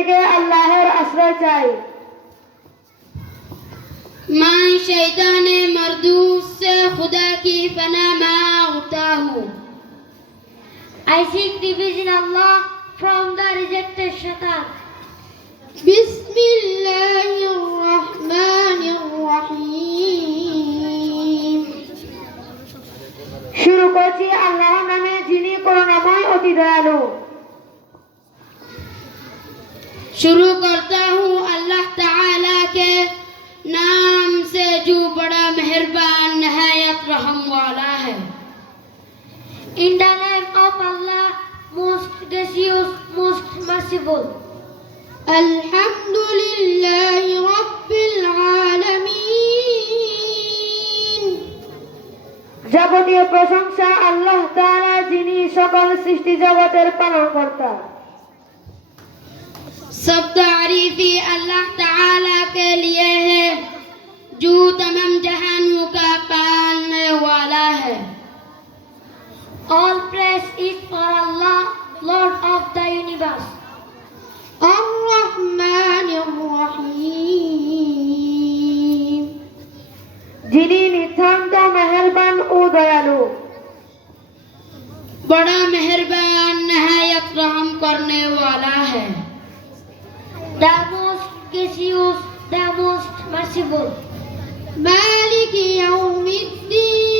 থেকে আল্লাহর আশ্রয় চাই। मैं शैतान मरदूस से खुदा की पना मांगता हूँ। I seek refuge in Allah from the rejected shaitan. बिस्मिल्लाहिर्रहमानिर्रहीम। শুরু করছি আল্লাহর নামে, যিনি করুণাময় অতি দয়ালু। शुरू करता हूँ अल्लाह ताला के नाम से जो बड़ा मेहरबान नहायत रहम वाला है। In the name of Allah, most gracious, most merciful. अल्हम्दुलिल्लाहि रब्बिल आलमीन। যাবতীয় প্রশংসা আল্লাহ তাআলা, যিনি সকল সৃষ্টি জগতের পালনকর্তা। सब तारीफी अल्लाह ताला के लिए है जो तमाम जहानों का पालने वाला है। All praise is for Allah, Lord of the universe. अर्रहमानिर्रहीम। যিনি নিতান্ত মেহেরবান ও দয়ালু। बड़ा मेहरबान नहायत रहम करने वाला है। The most gracious, the most merciful. मालिक यौमिद्दीन।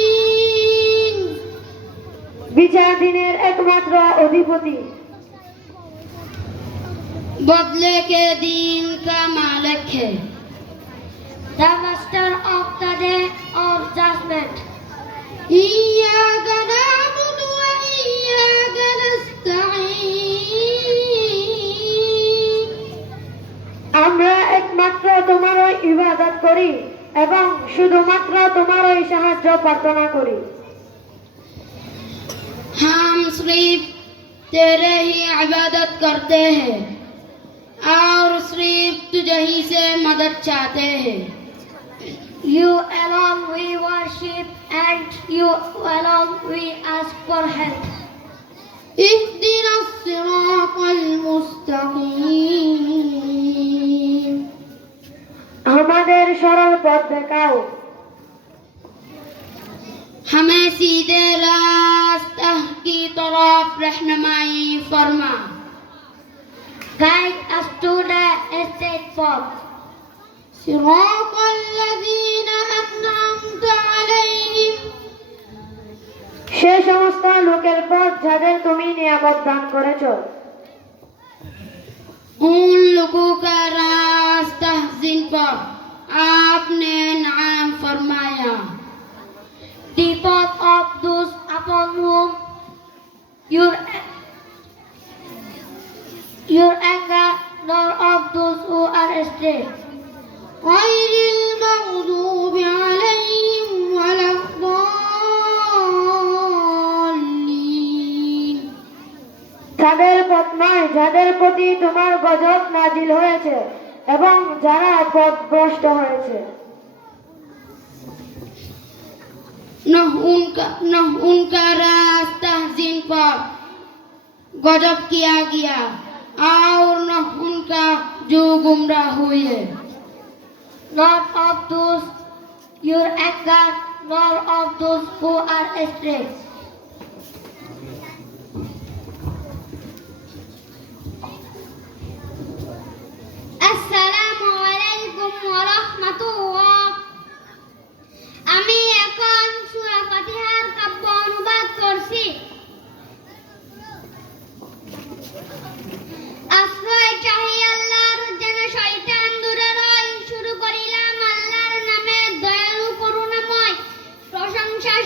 বিচার দিনের একমাত্র অধিপতি। बदले के दिन का मालिक है। The master of the day of judgment. إياك نعبد وإياك نستعين। আমরা একমাত্র তোমারই ইবাদত করি এবং শুধুমাত্র তোমারই সাহায্য প্রার্থনা করি। हम सिर्फ तेरे ही इबादत करते हैं और सिर्फ तुझे ही से मदद चाहते हैं। You alone we worship and you alone we ask for help. اهدنا الصراط المستقيم। আমাদের সরল পথ দেখাও। हमें सीधे रास्ते की तरफ रहनुमाई फरमा। Guide us to the straight path. صراط الذين أنعمت عليهم। সে সমস্ত লোকের পথ যাদের তুমি নিয়ামত দান করেছ। उन लोगों का रास्ता जिन पर आपने नाम फरमाया। The path of those upon whom your anger, nor of those who are astray. غير المغضوب عليهم ولا الضالين। তাদের পথ নয় যাদের প্রতি তোমার গজব নাজিল হয়েছে এবং যারা পথভ্রষ্ট হয়েছে। न उनका रास्ता जिन पर गजब किया गया और न उनका जो गुमराह हुए। Not of those your anger, nor of those who are astray. আসসালামু আলাইকুম ওয়া রাহমাতুল্লাহ। আমি এখন সূরা ফাতিহার কাব্য অনুবাদ করছি। আশ্রয় চাহি আল্লাহর, যেন শয়তান দূরে রয়। শুরু করিলাম আল্লাহর নামে, দয়ালু করুণাময়। প্রশংসা